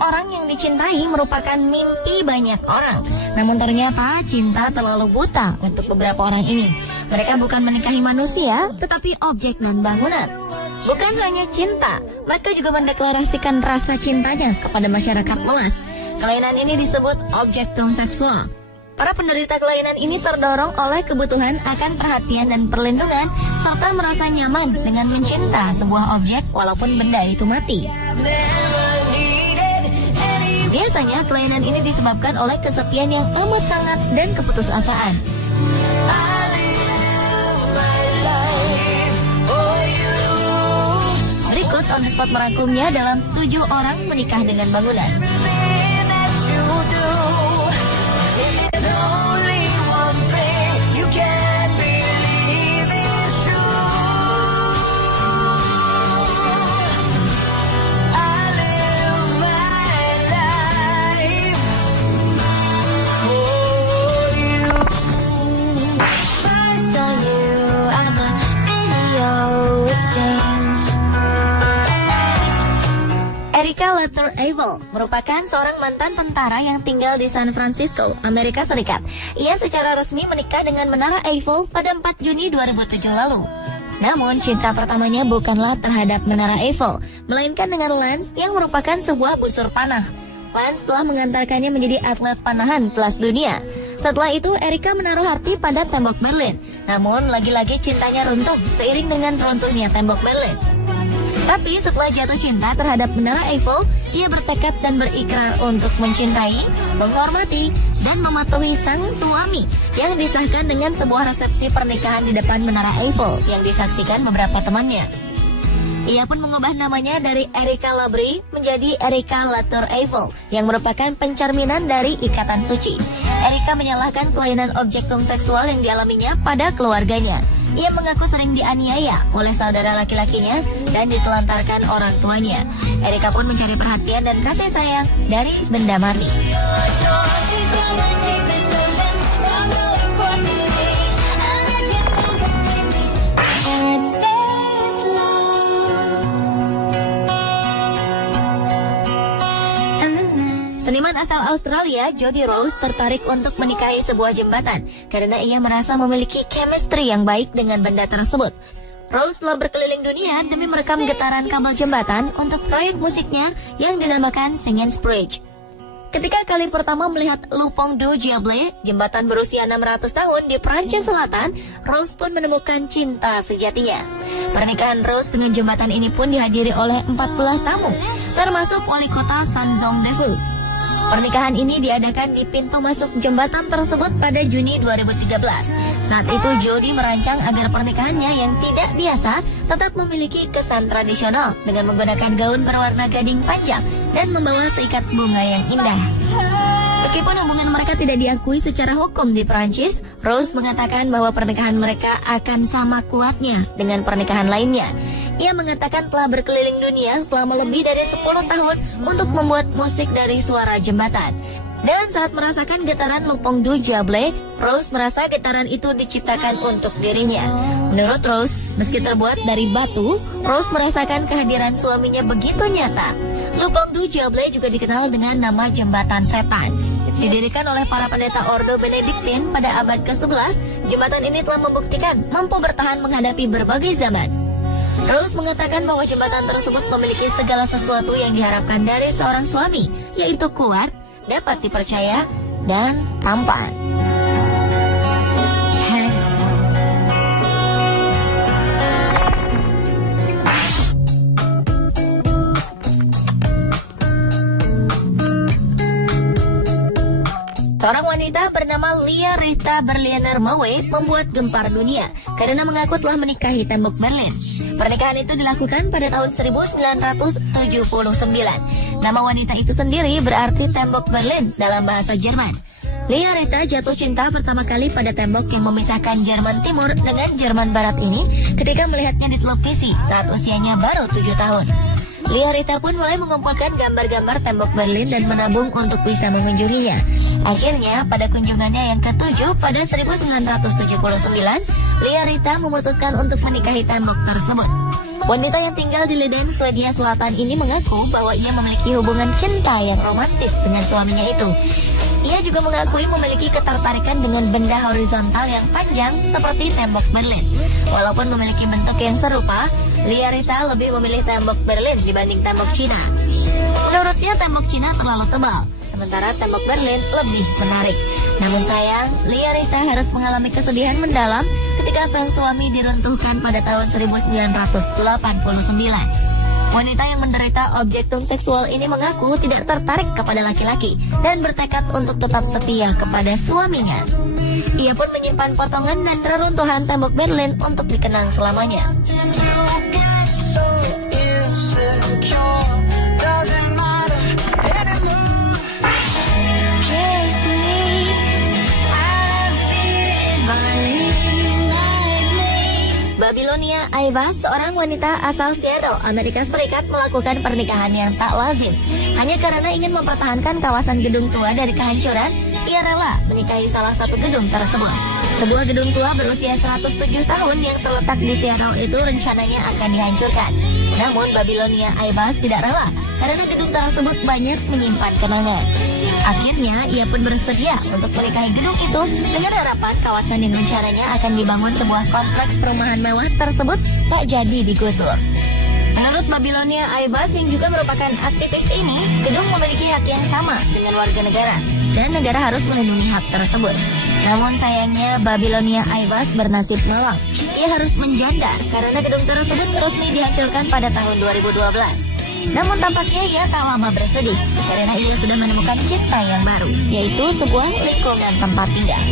orang yang dicintai merupakan mimpi banyak orang. Namun ternyata cinta terlalu buta untuk beberapa orang ini. Mereka bukan menikahi manusia, tetapi objek dan bangunan. Bukan hanya cinta, mereka juga mendeklarasikan rasa cintanya kepada masyarakat luas. Kelainan ini disebut objektum seksual. Para penderita kelainan ini terdorong oleh kebutuhan akan perhatian dan perlindungan, serta merasa nyaman dengan mencinta sebuah objek walaupun benda itu mati. Biasanya kelainan ini disebabkan oleh kesepian yang amat sangat dan keputusasaan. Berikut on the spot merangkumnya dalam 7 orang menikah dengan bangunan. Erika Luther-Eiffel merupakan seorang mantan tentara yang tinggal di San Francisco, Amerika Serikat. Ia secara resmi menikah dengan Menara Eiffel pada 4 Juni 2007 lalu. Namun, cinta pertamanya bukanlah terhadap Menara Eiffel, melainkan dengan Lance yang merupakan sebuah busur panah. Lance telah mengantarkannya menjadi atlet panahan kelas dunia. Setelah itu, Erika menaruh hati pada tembok Berlin. Namun, lagi-lagi cintanya runtuh seiring dengan runtuhnya tembok Berlin. Tapi setelah jatuh cinta terhadap Menara Eiffel, ia bertekad dan berikrar untuk mencintai, menghormati, dan mematuhi sang suami yang disahkan dengan sebuah resepsi pernikahan di depan Menara Eiffel yang disaksikan beberapa temannya. Ia pun mengubah namanya dari Erika Labrie menjadi Erika Luther-Eiffel yang merupakan pencerminan dari ikatan suci. Erika menyalahkan kelainan objektum seksual yang dialaminya pada keluarganya. Ia mengaku sering dianiaya oleh saudara laki-lakinya dan ditelantarkan orang tuanya. Erika pun mencari perhatian dan kasih sayang dari benda mati. Seniman asal Australia, Jody Rose, tertarik untuk menikahi sebuah jembatan karena ia merasa memiliki chemistry yang baik dengan benda tersebut. Rose telah berkeliling dunia demi merekam getaran kabel jembatan untuk proyek musiknya yang dinamakan Singing Bridge. Ketika kali pertama melihat Le Pont du Diable, jembatan berusia 600 tahun di Prancis Selatan, Rose pun menemukan cinta sejatinya. Pernikahan Rose dengan jembatan ini pun dihadiri oleh 14 tamu, termasuk wali kota Saint-Jean-de-Luz. Pernikahan ini diadakan di pintu masuk jembatan tersebut pada Juni 2013. Saat itu Jody merancang agar pernikahannya yang tidak biasa tetap memiliki kesan tradisional dengan menggunakan gaun berwarna gading panjang dan membawa seikat bunga yang indah. Meskipun hubungan mereka tidak diakui secara hukum di Prancis, Rose mengatakan bahwa pernikahan mereka akan sama kuatnya dengan pernikahan lainnya. Ia mengatakan telah berkeliling dunia selama lebih dari 10 tahun untuk membuat musik dari suara jembatan. Dan saat merasakan getaran Le Pont du Diable, Rose merasa getaran itu diciptakan untuk dirinya. Menurut Rose, meski terbuat dari batu, Rose merasakan kehadiran suaminya begitu nyata. Le Pont du Diable juga dikenal dengan nama Jembatan Setan. Didirikan oleh para pendeta Ordo Benediktin pada abad ke-11, jembatan ini telah membuktikan mampu bertahan menghadapi berbagai zaman. Rose mengatakan bahwa jembatan tersebut memiliki segala sesuatu yang diharapkan dari seorang suami, yaitu kuat, dapat dipercaya, dan tampan. Seorang wanita bernama Lia Rita Berliner Maue membuat gempar dunia karena mengaku telah menikahi tembok Berlin. Pernikahan itu dilakukan pada tahun 1979. Nama wanita itu sendiri berarti tembok Berlin dalam bahasa Jerman. Lia Rita jatuh cinta pertama kali pada tembok yang memisahkan Jerman Timur dengan Jerman Barat ini ketika melihatnya di televisi saat usianya baru 7 tahun. Lia Rita pun mulai mengumpulkan gambar-gambar tembok Berlin dan menabung untuk bisa mengunjunginya. Akhirnya, pada kunjungannya yang ke-7 pada 1979, Lia Rita memutuskan untuk menikahi tembok tersebut. Wanita yang tinggal di Leiden, Swedia Selatan ini mengaku bahwa ia memiliki hubungan cinta yang romantis dengan suaminya itu. Ia juga mengakui memiliki ketertarikan dengan benda horizontal yang panjang seperti tembok Berlin. Walaupun memiliki bentuk yang serupa, Liarita lebih memilih tembok Berlin dibanding tembok Cina. Menurutnya tembok Cina terlalu tebal, sementara tembok Berlin lebih menarik. Namun sayang, Liarita harus mengalami kesedihan mendalam ketika sang suami diruntuhkan pada tahun 1989. Wanita yang menderita objektum seksual ini mengaku tidak tertarik kepada laki-laki dan bertekad untuk tetap setia kepada suaminya. Ia pun menyimpan potongan dan reruntuhan tembok Berlin untuk dikenang selamanya. Babilonia Aivas, seorang wanita asal Seattle, Amerika Serikat, melakukan pernikahan yang tak lazim. Hanya karena ingin mempertahankan kawasan gedung tua dari kehancuran, ia rela menikahi salah satu gedung tersebut. Sebuah gedung tua berusia 107 tahun yang terletak di Seattle itu rencananya akan dihancurkan. Namun Babilonia Aivas tidak rela karena gedung tersebut banyak menyimpan kenangan. Akhirnya ia pun bersedia untuk menikahi gedung itu dengan harapan kawasan yang rencananya akan dibangun sebuah kompleks perumahan mewah tersebut tak jadi digusur. Menurut Babilonia Aivas yang juga merupakan aktivis ini, gedung memiliki hak yang sama dengan warga negara dan negara harus melindungi hak tersebut. Namun sayangnya Babilonia Aivas bernasib malang. Ia harus menjanda karena gedung tersebut resmi dihancurkan pada tahun 2012. Namun tampaknya ia tak lama bersedih karena ia sudah menemukan cinta yang baru, yaitu sebuah lingkungan tempat tinggal.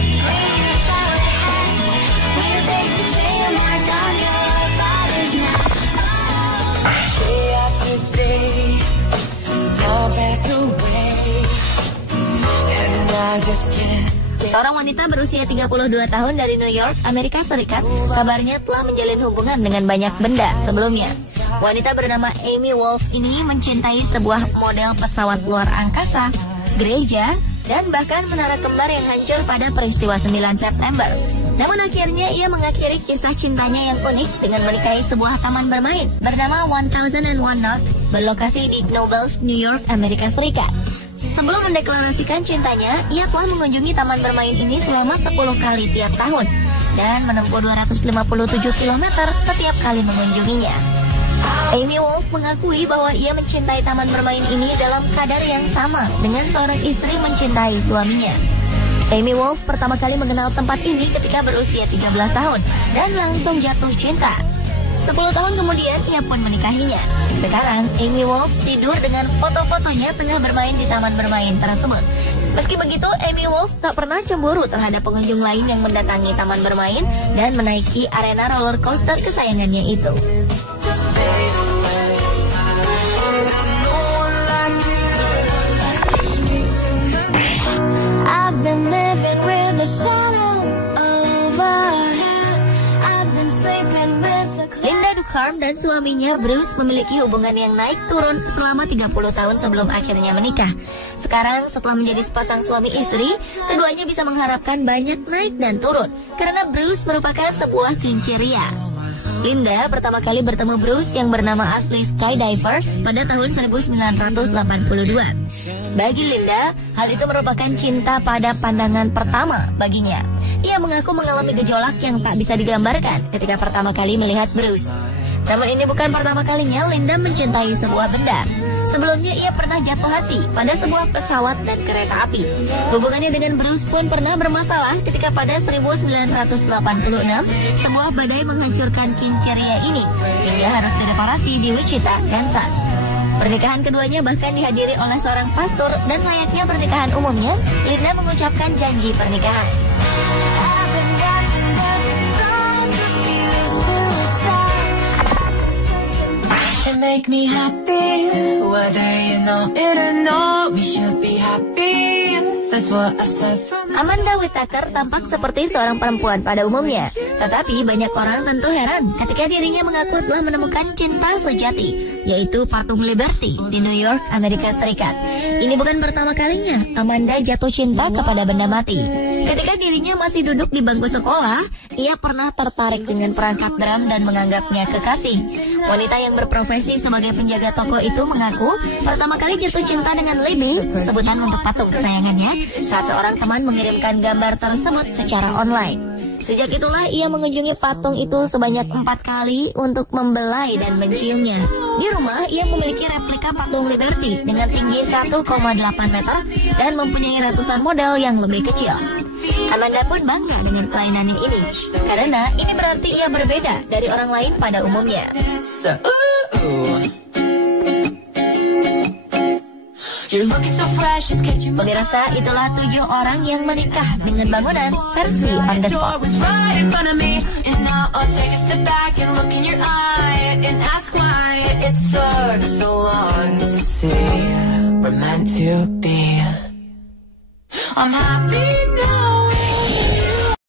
Seorang wanita berusia 32 tahun dari New York, Amerika Serikat, kabarnya telah menjalin hubungan dengan banyak benda sebelumnya. Wanita bernama Amy Wolf ini mencintai sebuah model pesawat luar angkasa, gereja, dan bahkan menara kembar yang hancur pada peristiwa 9 September. Namun akhirnya ia mengakhiri kisah cintanya yang unik dengan menikahi sebuah taman bermain bernama 1001 Note berlokasi di Knobels, New York, Amerika Serikat. Sebelum mendeklarasikan cintanya, ia telah mengunjungi taman bermain ini selama 10 kali tiap tahun dan menempuh 257 km setiap kali mengunjunginya. Amy Wolf mengakui bahwa ia mencintai taman bermain ini dalam kadar yang sama dengan seorang istri mencintai suaminya. Amy Wolf pertama kali mengenal tempat ini ketika berusia 13 tahun dan langsung jatuh cinta. 10 tahun kemudian ia pun menikahinya. Sekarang Amy Wolf tidur dengan foto-fotonya tengah bermain di taman bermain tersebut. Meski begitu, Amy Wolf tak pernah cemburu terhadap pengunjung lain yang mendatangi taman bermain dan menaiki arena roller coaster kesayangannya itu. I've been living with the shadow overhead. I've been sleeping with the clouds. Linda Ducharme dan suaminya Bruce memiliki hubungan yang naik turun selama 30 tahun sebelum akhirnya menikah. Sekarang setelah menjadi sepasang suami istri, keduanya bisa mengharapkan banyak naik dan turun karena Bruce merupakan sebuah kunci-ria. Linda pertama kali bertemu Bruce yang bernama asli skydiver pada tahun 1982. Bagi Linda, hal itu merupakan cinta pada pandangan pertama baginya. Ia mengaku mengalami gejolak yang tak bisa digambarkan ketika pertama kali melihat Bruce. Namun ini bukan pertama kalinya Linda mencintai sebuah benda. Sebelumnya ia pernah jatuh hati pada sebuah pesawat dan kereta api. Hubungannya dengan Bruce pun pernah bermasalah ketika pada 1986 sebuah badai menghancurkan kinceria ini hingga harus direparasi di Wichita, Kansas. Pernikahan keduanya bahkan dihadiri oleh seorang pastor dan layaknya pernikahan umumnya, Linda mengucapkan janji pernikahan. Make me happy, whether you know it or not, we should be happy. That's what I said from the Amanda Whittaker tampak seperti seorang perempuan pada umumnya. Tetapi banyak orang tentu heran ketika dirinya mengaku telah menemukan cinta sejati, yaitu patung Liberty di New York, Amerika Serikat. Ini bukan pertama kalinya Amanda jatuh cinta kepada benda mati. Ketika dirinya masih duduk di bangku sekolah, ia pernah tertarik dengan perangkat drum dan menganggapnya kekasih. Wanita yang berprofesi sebagai penjaga toko itu mengaku pertama kali jatuh cinta dengan Libby, sebutan untuk patung kesayangannya, saat seorang teman mengirimkan gambar tersebut secara online. Sejak itulah ia mengunjungi patung itu sebanyak 4 kali untuk membelai dan menciumnya. Di rumah, ia memiliki replika patung Liberty dengan tinggi 1,8 meter dan mempunyai ratusan model yang lebih kecil. Amanda pun bangga dengan kelainannya ini, karena ini berarti ia berbeda dari orang lain pada umumnya. Pemirsa, itulah 7 orang yang menikah dengan bangunan versi on the spot. I'm happy now.